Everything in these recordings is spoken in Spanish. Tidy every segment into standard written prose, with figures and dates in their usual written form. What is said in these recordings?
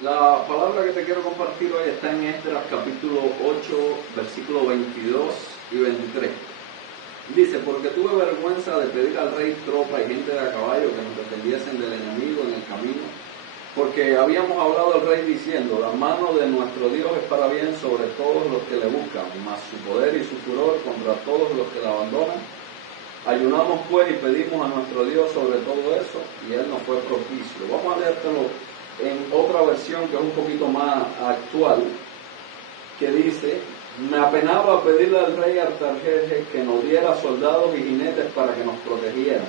La palabra que te quiero compartir hoy está en Esdras capítulo 8, versículos 22 y 23. Dice: porque tuve vergüenza de pedir al rey tropa y gente de a caballo que nos defendiesen del enemigo en el camino, porque habíamos hablado al rey diciendo: la mano de nuestro Dios es para bien sobre todos los que le buscan, mas su poder y su furor contra todos los que le abandonan. Ayunamos pues y pedimos a nuestro Dios sobre todo eso, y él nos fue propicio. Vamos a leértelo en otra versión que es un poquito más actual, que dice: me apenaba pedirle al rey Artajerjes que nos diera soldados y jinetes para que nos protegieran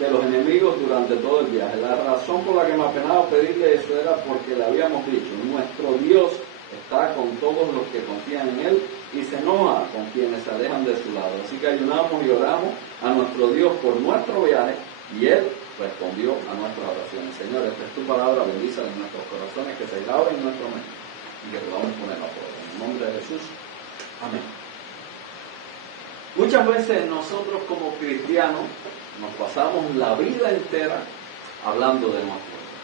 de los enemigos durante todo el viaje. La razón por la que me apenaba pedirle eso era porque le habíamos dicho: nuestro Dios está con todos los que confían en él y se enoja con quienes se alejan de su lado. Así que ayunamos y oramos a nuestro Dios por nuestro viaje, y él respondió a nuestras oraciones. Señor, esta es tu palabra, bendice en nuestros corazones, que se grabe en nuestra mente y que podamos ponerla a prueba. En el nombre de Jesús, amén. Muchas veces nosotros como cristianos nos pasamos la vida entera hablando de nuestro Dios.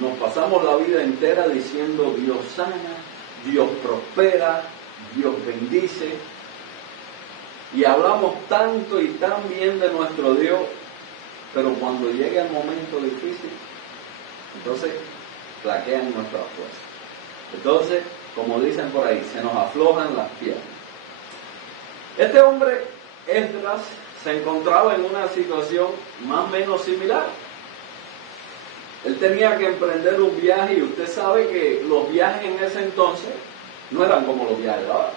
Nos pasamos la vida entera diciendo: Dios sana, Dios prospera, Dios bendice. Y hablamos tanto y tan bien de nuestro Dios, pero cuando llega el momento difícil, entonces flaquean nuestras fuerzas. Entonces, como dicen por ahí, se nos aflojan las piernas. Este hombre, Esdras, se encontraba en una situación más o menos similar. Él tenía que emprender un viaje, y usted sabe que los viajes en ese entonces no eran como los viajes de ahora.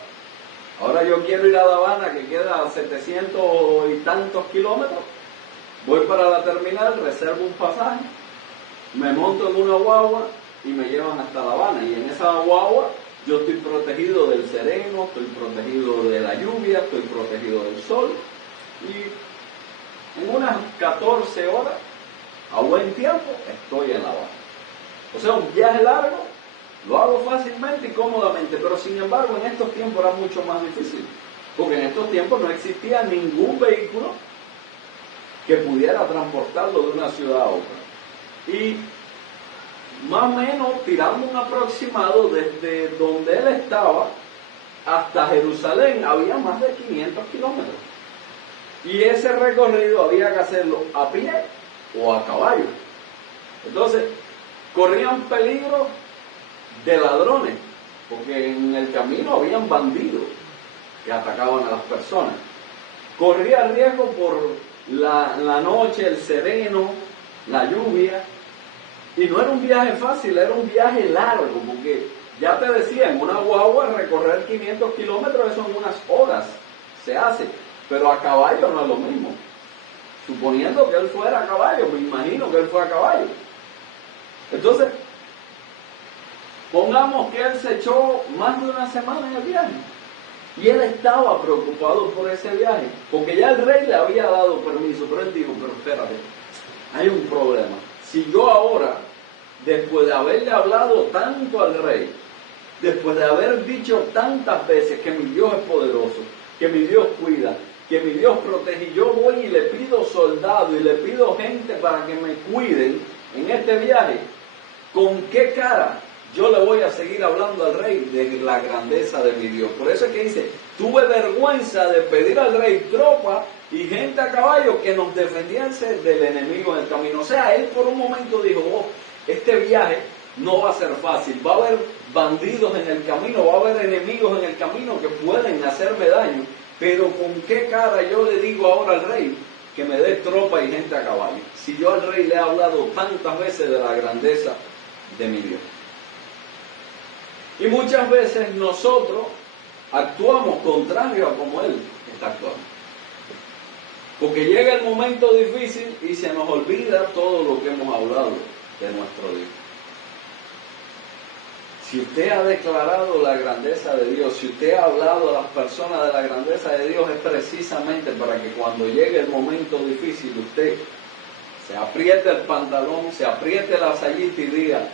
Ahora yo quiero ir a La Habana, que queda a 700 y tantos kilómetros. Voy para la terminal, reservo un pasaje, me monto en una guagua y me llevan hasta La Habana. Y en esa guagua yo estoy protegido del sereno, estoy protegido de la lluvia, estoy protegido del sol. Y en unas 14 horas, a buen tiempo, estoy en La Habana. O sea, un viaje largo lo hago fácilmente y cómodamente, pero sin embargo en estos tiempos era mucho más difícil, porque en estos tiempos no existía ningún vehículo que pudiera transportarlo de una ciudad a otra. Y más o menos, tirando un aproximado, desde donde él estaba hasta Jerusalén había más de 500 kilómetros. Y ese recorrido había que hacerlo a pie o a caballo. Entonces, corrían peligro de ladrones, porque en el camino habían bandidos que atacaban a las personas. Corría riesgo por la noche, el sereno, la lluvia. Y no era un viaje fácil, era un viaje largo, porque ya te decía, en una guagua recorrer 500 kilómetros, eso en unas horas se hace, pero a caballo no es lo mismo. Suponiendo que él fuera a caballo, me imagino que él fue a caballo. Entonces, pongamos que él se echó más de una semana en el viaje, y él estaba preocupado por ese viaje, porque ya el rey le había dado permiso, pero él dijo: pero espérate, hay un problema. Si yo ahora, después de haberle hablado tanto al rey, después de haber dicho tantas veces que mi Dios es poderoso, que mi Dios cuida, que mi Dios protege, y yo voy y le pido soldados y le pido gente para que me cuiden en este viaje, ¿con qué cara yo le voy a seguir hablando al rey de la grandeza de mi Dios? Por eso es que dice: tuve vergüenza de pedir al rey tropa y gente a caballo que nos defendiese del enemigo en el camino. O sea, él por un momento dijo: oh, este viaje no va a ser fácil, va a haber bandidos en el camino, va a haber enemigos en el camino que pueden hacerme daño, pero ¿con qué cara yo le digo ahora al rey que me dé tropa y gente a caballo, si yo al rey le he hablado tantas veces de la grandeza de mi Dios? Y muchas veces nosotros actuamos contrario a como él está actuando, porque llega el momento difícil y se nos olvida todo lo que hemos hablado de nuestro Dios. Si usted ha declarado la grandeza de Dios, si usted ha hablado a las personas de la grandeza de Dios, es precisamente para que cuando llegue el momento difícil usted se apriete el pantalón, se apriete la sayita y diga: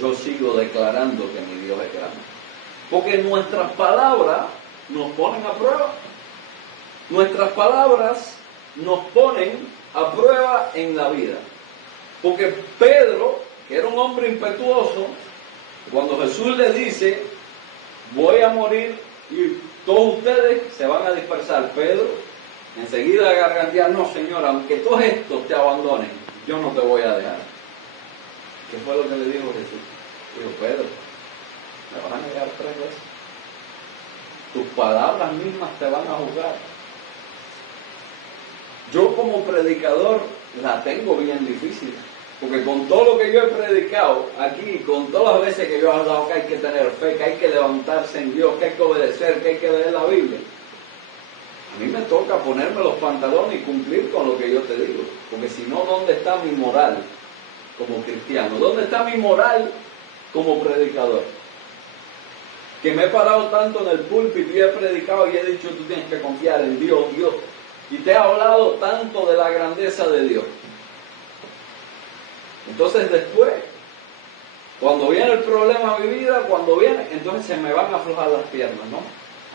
yo sigo declarando que mi Dios es grande. Porque nuestras palabras nos ponen a prueba. Nuestras palabras nos ponen a prueba en la vida. Porque Pedro, que era un hombre impetuoso, Cuando Jesús le dice, voy a morir y todos ustedes se van a dispersar, Pedro enseguida gargantea, no Señor, aunque todos estos te abandonen, yo no te voy a dejar. ¿Qué fue lo que le dijo Jesús? Dijo, Pedro, me vas a negar 3 veces. Tus palabras mismas te van a juzgar. Yo como predicador la tengo bien difícil, porque con todo lo que yo he predicado aquí, con todas las veces que yo he hablado que hay que tener fe, que hay que levantarse en Dios, que hay que obedecer, que hay que leer la Biblia, a mí me toca ponerme los pantalones y cumplir con lo que yo te digo, porque si no, ¿dónde está mi moral como cristiano? ¿Dónde está mi moral como predicador? Que me he parado tanto en el púlpito y he predicado y he dicho, tú tienes que confiar en Dios, y te he hablado tanto de la grandeza de Dios. Entonces después, cuando viene el problema a mi vida, entonces se me van a aflojar las piernas, ¿no?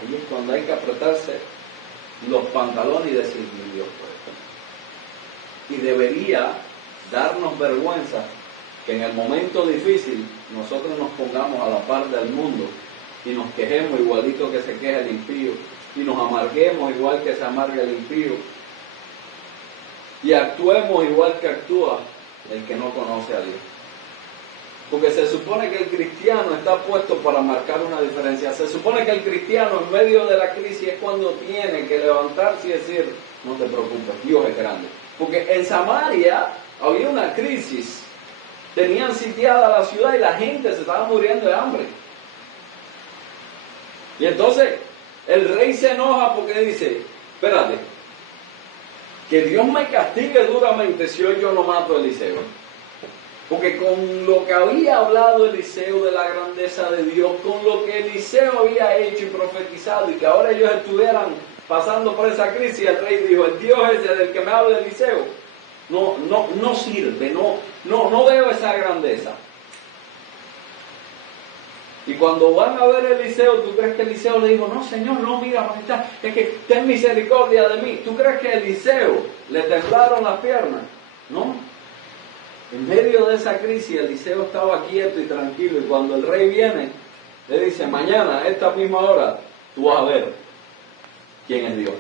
Ahí es cuando hay que apretarse los pantalones y decir, mi Dios puede. Y debería darnos vergüenza que en el momento difícil nosotros nos pongamos a la par del mundo y nos quejemos igualito que se queja el impío, y nos amarguemos igual que se amarga el impío, y actuemos igual que actúa el que no conoce a Dios. Porque se supone que el cristiano está puesto para marcar una diferencia. Se supone que el cristiano en medio de la crisis es cuando tiene que levantarse y decir, no te preocupes, Dios es grande. Porque en Samaria había una crisis. Tenían sitiada la ciudad y la gente se estaba muriendo de hambre. Y entonces el rey se enoja porque dice, espérate, que Dios me castigue duramente si hoy yo no mato a Eliseo. Porque con lo que había hablado Eliseo de la grandeza de Dios, con lo que Eliseo había hecho y profetizado, y que ahora ellos estuvieran pasando por esa crisis, el rey dijo, el Dios ese del que me habla Eliseo, no sirve, no veo esa grandeza. Y cuando van a ver a Eliseo, ¿tú crees que Eliseo le dijo, no Señor, no, mira, majestad, es que ten misericordia de mí? ¿Tú crees que a Eliseo le temblaron las piernas? No. En medio de esa crisis, Eliseo estaba quieto y tranquilo, y cuando el rey viene, le dice, mañana a esta misma hora, tú vas a ver quién es Dios.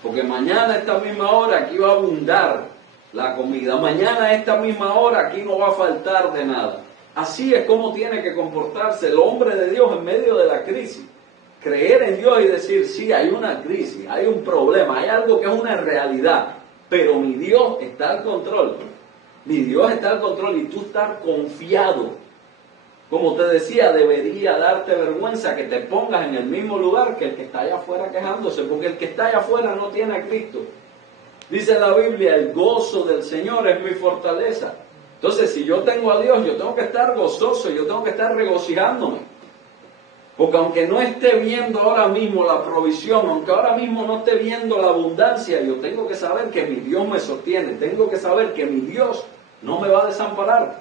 Porque mañana a esta misma hora aquí va a abundar la comida. Mañana a esta misma hora aquí no va a faltar de nada. Así es como tiene que comportarse el hombre de Dios en medio de la crisis. Creer en Dios y decir, sí, hay una crisis, hay un problema, hay algo que es una realidad, pero mi Dios está al control. Mi Dios está al control y tú estar confiado. Como te decía, debería darte vergüenza que te pongas en el mismo lugar que el que está allá afuera quejándose, porque el que está allá afuera no tiene a Cristo. Dice la Biblia, el gozo del Señor es mi fortaleza. Entonces, si yo tengo a Dios, yo tengo que estar gozoso, yo tengo que estar regocijándome. Porque aunque no esté viendo ahora mismo la provisión, aunque ahora mismo no esté viendo la abundancia, yo tengo que saber que mi Dios me sostiene, tengo que saber que mi Dios no me va a desamparar.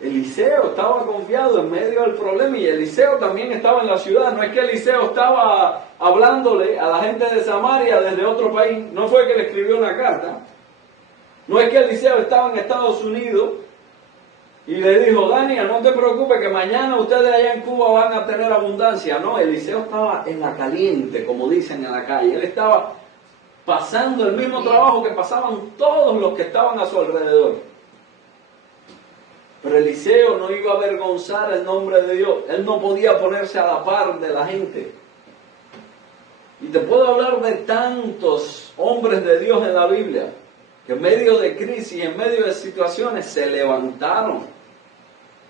Eliseo estaba confiado en medio del problema y Eliseo también estaba en la ciudad. No es que Eliseo estaba hablándole a la gente de Samaria desde otro país, no fue que le escribió una carta. No es que Eliseo estaba en Estados Unidos y le dijo, Daniel, no te preocupes que mañana ustedes allá en Cuba van a tener abundancia. No, Eliseo estaba en la caliente, como dicen en la calle. Él estaba pasando el mismo trabajo que pasaban todos los que estaban a su alrededor. Pero Eliseo no iba a avergonzar el nombre de Dios. Él no podía ponerse a la par de la gente. Y te puedo hablar de tantos hombres de Dios en la Biblia que en medio de crisis, en medio de situaciones, se levantaron.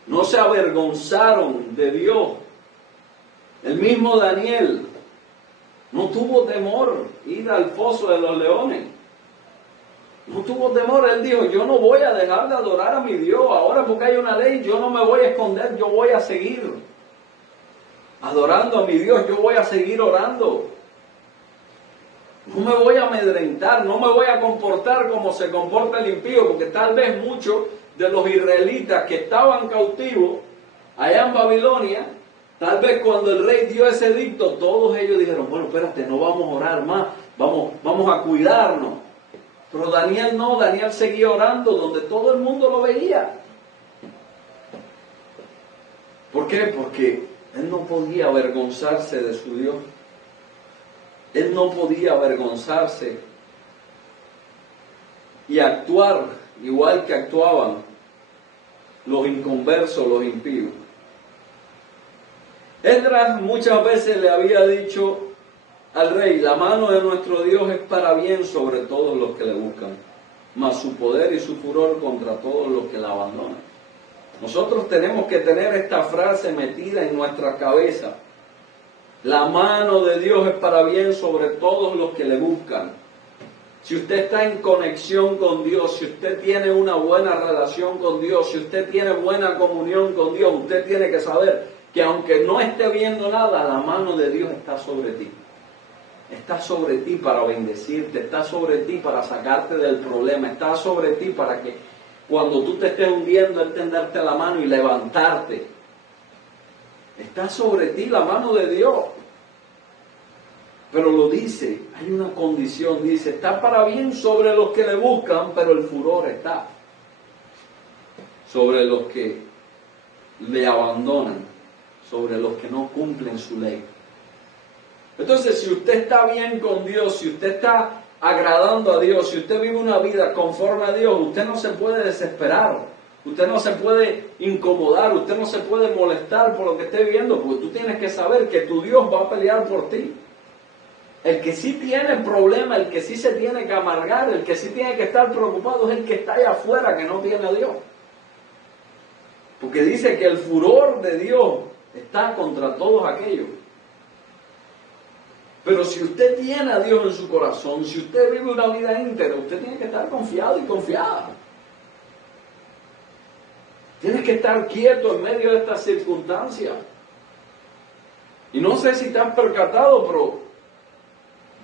No se avergonzaron de Dios. El mismo Daniel no tuvo temor ir al foso de los leones. No tuvo temor, él dijo, yo no voy a dejar de adorar a mi Dios. Ahora porque hay una ley, yo no me voy a esconder, yo voy a seguir adorando a mi Dios, yo voy a seguir orando. No me voy a amedrentar, no me voy a comportar como se comporta el impío, porque tal vez muchos de los israelitas que estaban cautivos allá en Babilonia, tal vez cuando el rey dio ese edicto, todos ellos dijeron, bueno, espérate, no vamos a orar más, vamos a cuidarnos. Pero Daniel no, Daniel seguía orando donde todo el mundo lo veía. ¿Por qué? Porque él no podía avergonzarse de su Dios. Él no podía avergonzarse y actuar igual que actuaban los inconversos, los impíos. Esdras muchas veces le había dicho al rey: la mano de nuestro Dios es para bien sobre todos los que le buscan, mas su poder y su furor contra todos los que la abandonan. Nosotros tenemos que tener esta frase metida en nuestra cabeza. La mano de Dios es para bien sobre todos los que le buscan. Si usted está en conexión con Dios, si usted tiene una buena relación con Dios, si usted tiene buena comunión con Dios, usted tiene que saber que aunque no esté viendo nada, la mano de Dios está sobre ti. Está sobre ti para bendecirte, está sobre ti para sacarte del problema, está sobre ti para que cuando tú te estés hundiendo, Él tenderte la mano y levantarte. Está sobre ti la mano de Dios. Pero lo dice, hay una condición, dice, está para bien sobre los que le buscan, pero el furor está sobre los que le abandonan, sobre los que no cumplen su ley. Entonces, si usted está bien con Dios, si usted está agradando a Dios, si usted vive una vida conforme a Dios, usted no se puede desesperar, usted no se puede incomodar, usted no se puede molestar por lo que esté viviendo, porque tú tienes que saber que tu Dios va a pelear por ti. El que sí tiene problema, el que sí se tiene que amargar, el que sí tiene que estar preocupado es el que está allá afuera, que no tiene a Dios. Porque dice que el furor de Dios está contra todos aquellos. Pero si usted tiene a Dios en su corazón, si usted vive una vida íntegra, usted tiene que estar confiado y confiada. Tienes que estar quieto en medio de estas circunstancias. Y no sé si te has percatado, pero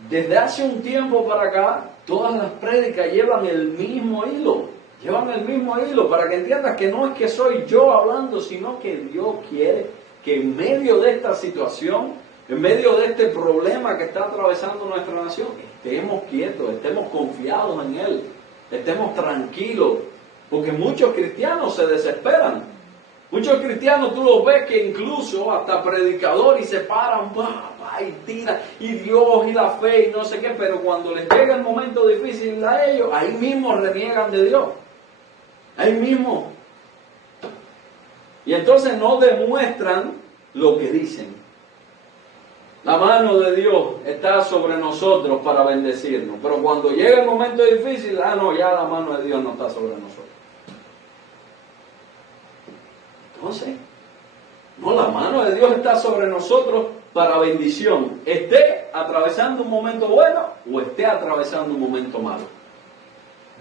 desde hace un tiempo para acá, todas las prédicas llevan el mismo hilo. Llevan el mismo hilo para que entiendas que no es que soy yo hablando, sino que Dios quiere que en medio de esta situación, en medio de este problema que está atravesando nuestra nación, estemos quietos, estemos confiados en Él, estemos tranquilos, porque muchos cristianos se desesperan. Muchos cristianos tú los ves que incluso hasta predicadores y se paran, y tiran, y Dios y la fe y no sé qué, pero cuando les llega el momento difícil a ellos, ahí mismo reniegan de Dios. Ahí mismo. Y entonces no demuestran lo que dicen. La mano de Dios está sobre nosotros para bendecirnos. Pero cuando llega el momento difícil, no, ya la mano de Dios no está sobre nosotros. Entonces, no, la mano de Dios está sobre nosotros para bendición. Esté atravesando un momento bueno o esté atravesando un momento malo.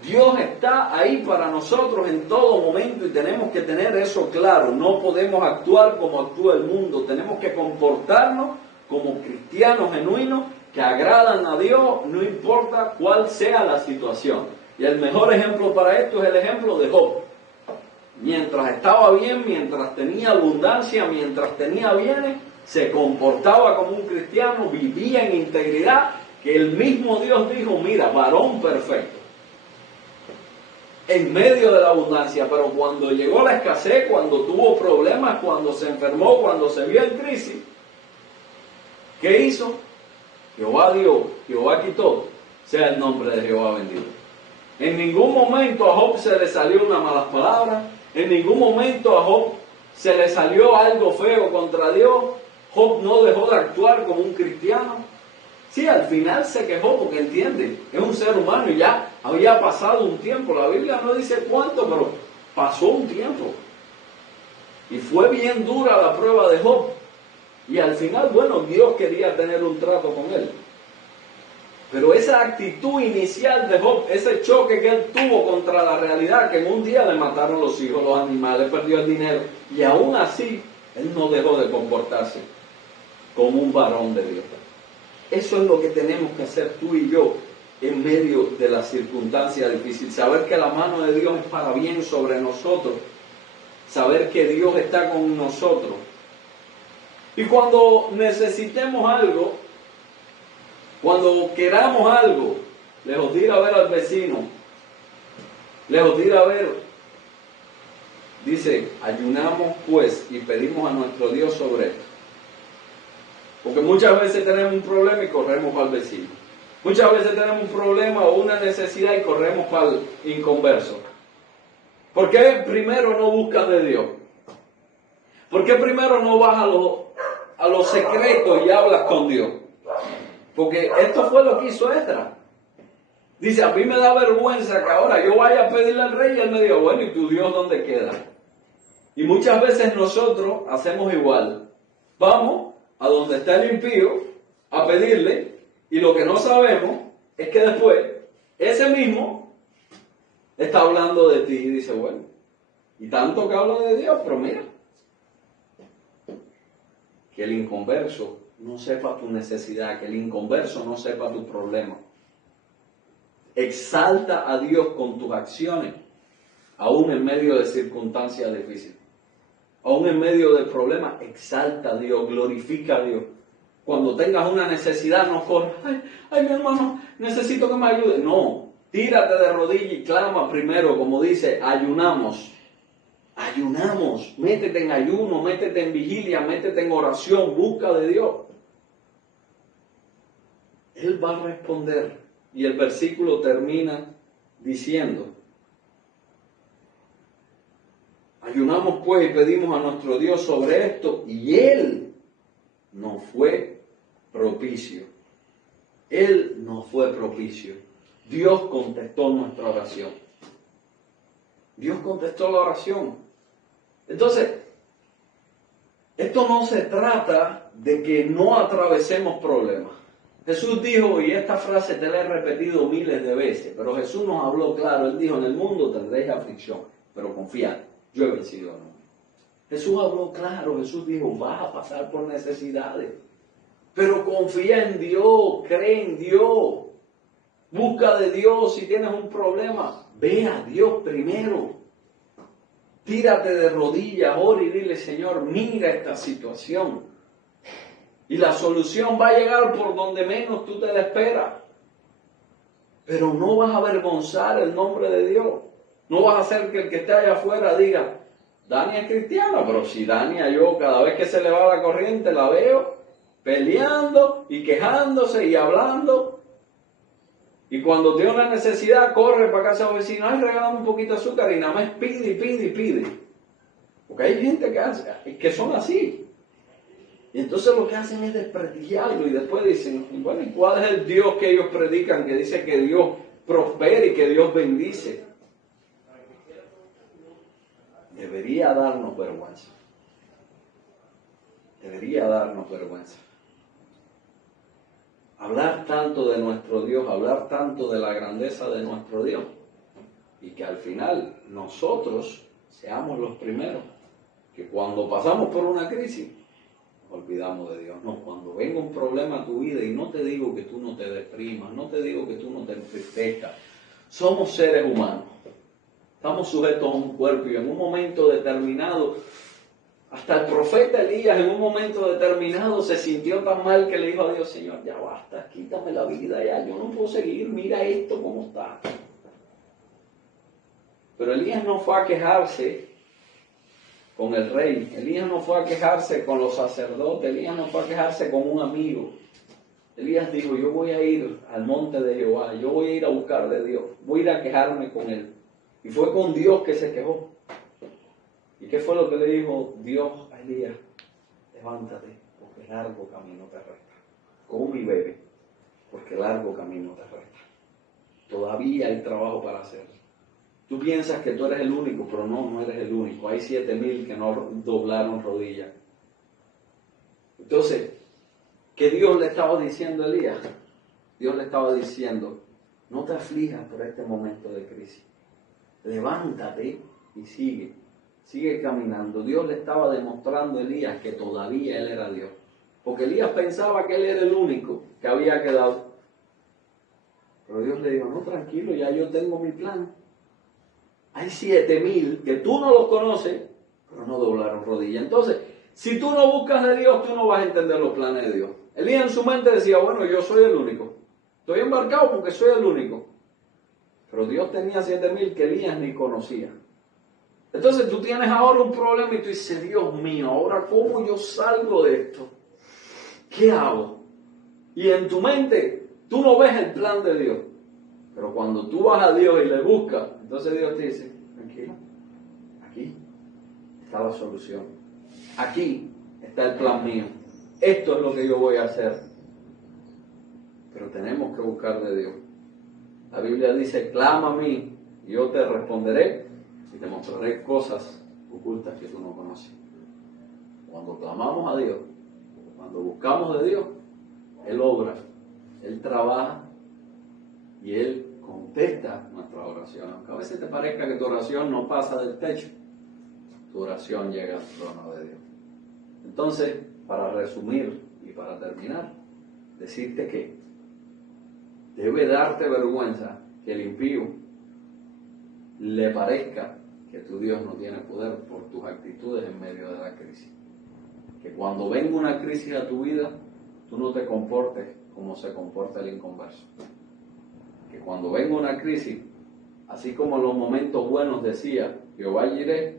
Dios está ahí para nosotros en todo momento y tenemos que tener eso claro. No podemos actuar como actúa el mundo. Tenemos que comportarnos como cristianos genuinos que agradan a Dios, no importa cuál sea la situación. Y el mejor ejemplo para esto es el ejemplo de Job. Mientras estaba bien, mientras tenía abundancia, mientras tenía bienes, se comportaba como un cristiano, vivía en integridad, que el mismo Dios dijo, mira, varón perfecto. En medio de la abundancia, pero cuando llegó la escasez, cuando tuvo problemas, cuando se enfermó, cuando se vio en crisis, ¿qué hizo? Jehová dio, Jehová quitó, sea el nombre de Jehová bendito. En ningún momento a Job se le salió una mala palabra, en ningún momento a Job se le salió algo feo contra Dios. Job no dejó de actuar como un cristiano. Sí, al final se quejó porque entiende, es un ser humano y ya había pasado un tiempo. La Biblia no dice cuánto, pero pasó un tiempo. Y fue bien dura la prueba de Job. Y al final, bueno, Dios quería tener un trato con él. Pero esa actitud inicial de Job, ese choque que él tuvo contra la realidad, que en un día le mataron los hijos, los animales, perdió el dinero, y aún así, él no dejó de comportarse como un varón de Dios. Eso es lo que tenemos que hacer tú y yo en medio de la circunstancia difícil. Saber que la mano de Dios es para bien sobre nosotros. Saber que Dios está con nosotros. Y cuando necesitemos algo, cuando queramos algo, lejos de ir a ver al vecino, lejos de ir a ver Dice, ayunamos pues y pedimos a nuestro Dios sobre esto. Porque muchas veces tenemos un problema y corremos para el vecino. Muchas veces tenemos un problema o una necesidad y corremos para el inconverso. ¿Por qué primero no buscas de Dios? ¿Por qué primero no vas a lo secreto y hablas con Dios? Porque esto fue lo que hizo Esdras. Dice, a mí me da vergüenza que ahora yo vaya a pedirle al rey y él me diga, bueno, ¿y tu Dios dónde queda? Y muchas veces nosotros hacemos igual. Vamos a donde está el impío a pedirle, y lo que no sabemos es que después ese mismo está hablando de ti y dice, bueno, y tanto que habla de Dios, pero mira, que el inconverso no sepa tu necesidad, que el inconverso no sepa tu problema. Exalta a Dios con tus acciones, aún en medio de circunstancias difíciles. Aún en medio del problema, exalta a Dios, glorifica a Dios. Cuando tengas una necesidad, no corras, ay mi hermano, necesito que me ayude. No, tírate de rodillas y clama primero, como dice, ayunamos. Ayunamos, métete en ayuno, métete en vigilia, métete en oración, busca de Dios. Él va a responder. Y el versículo termina diciendo, ayunamos pues y pedimos a nuestro Dios sobre esto, y Él nos fue propicio. Él nos fue propicio. Dios contestó nuestra oración. Dios contestó la oración. Entonces, esto no se trata de que no atravesemos problemas. Jesús dijo, y esta frase te la he repetido miles de veces, pero Jesús nos habló claro. Él dijo, en el mundo tendréis aflicción, pero confiad, yo he vencido al mundo. Jesús habló claro. Jesús dijo, vas a pasar por necesidades, pero confía en Dios, cree en Dios, busca de Dios. Si tienes un problema, ve a Dios primero. Tírate de rodillas, ora y dile, Señor, mira esta situación. Y la solución va a llegar por donde menos tú te la esperas. Pero no vas a avergonzar el nombre de Dios. No vas a hacer que el que esté allá afuera diga, Dani es cristiana, pero si Dani, yo cada vez que se le va la corriente la veo peleando y quejándose y hablando. Y cuando tiene una necesidad, corre para casa del vecino, ay, regálame un poquito de azúcar, y nada más pide y pide y pide. Porque hay gente que son así. Y entonces lo que hacen es desprestigiarlo y después dicen, bueno, ¿y cuál es el Dios que ellos predican? Que dice que Dios prospera y que Dios bendice. Debería darnos vergüenza. Debería darnos vergüenza. Hablar tanto de nuestro Dios, hablar tanto de la grandeza de nuestro Dios, y que al final nosotros seamos los primeros que cuando pasamos por una crisis olvidamos de Dios. No, cuando venga un problema a tu vida, y no te digo que tú no te deprimas, no te digo que tú no te entristezcas, somos seres humanos, estamos sujetos a un cuerpo, y en un momento determinado, hasta el profeta Elías en un momento determinado se sintió tan mal que le dijo a Dios, Señor, ya basta, quítame la vida, ya, yo no puedo seguir, mira esto cómo está. Pero Elías no fue a quejarse con el rey, Elías no fue a quejarse con los sacerdotes, Elías no fue a quejarse con un amigo. Elías dijo, yo voy a ir al monte de Jehová, yo voy a ir a buscar de Dios, voy a ir a quejarme con él. Y fue con Dios que se quejó. ¿Y qué fue lo que le dijo Dios a Elías? Levántate, porque largo camino te resta. Come y bebe, porque largo camino te resta. Todavía hay trabajo para hacer. Tú piensas que tú eres el único, pero no eres el único. Hay 7,000 que no doblaron rodillas. Entonces, ¿qué Dios le estaba diciendo a Elías? Dios le estaba diciendo, no te aflijas por este momento de crisis. Levántate y sigue. Sigue caminando. Dios le estaba demostrando a Elías que todavía él era Dios. Porque Elías pensaba que él era el único que había quedado. Pero Dios le dijo, no, tranquilo, ya yo tengo mi plan. Hay 7,000 que tú no los conoces, pero no doblaron rodillas. Entonces, si tú no buscas de Dios, tú no vas a entender los planes de Dios. Elías en su mente decía, bueno, yo soy el único. Estoy embarcado porque soy el único. Pero Dios tenía 7,000 que Elías ni conocía. Entonces tú tienes ahora un problema y tú dices, Dios mío, ahora ¿cómo yo salgo de esto? ¿Qué hago? Y en tu mente tú no ves el plan de Dios. Pero cuando tú vas a Dios y le buscas, entonces Dios te dice, tranquilo, aquí está la solución. Aquí está el plan mío. Esto es lo que yo voy a hacer. Pero tenemos que buscar de Dios. La Biblia dice, clama a mí y yo te responderé y te mostraré cosas ocultas que tú no conoces. Cuando clamamos a Dios, cuando buscamos de Dios, Él obra, Él trabaja y Él contesta nuestra oración. Aunque a veces te parezca que tu oración no pasa del techo, tu oración llega al trono de Dios. Entonces, para resumir y para terminar, decirte que debe darte vergüenza que el impío le parezca que tu Dios no tiene poder por tus actitudes en medio de la crisis. Que cuando venga una crisis a tu vida, tú no te comportes como se comporta el inconverso. Que cuando venga una crisis, así como en los momentos buenos decía, Jehová Jireh,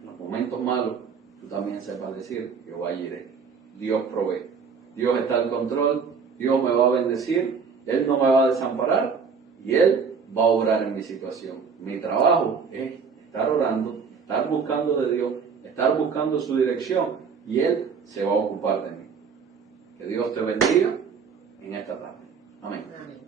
en los momentos malos, tú también sepas decir, Jehová Jireh. Dios provee. Dios está al control, Dios me va a bendecir, Él no me va a desamparar y Él va a obrar en mi situación. Mi trabajo es estar orando, estar buscando de Dios, estar buscando su dirección y Él se va a ocupar de mí. Que Dios te bendiga en esta tarde. Amén. Amén.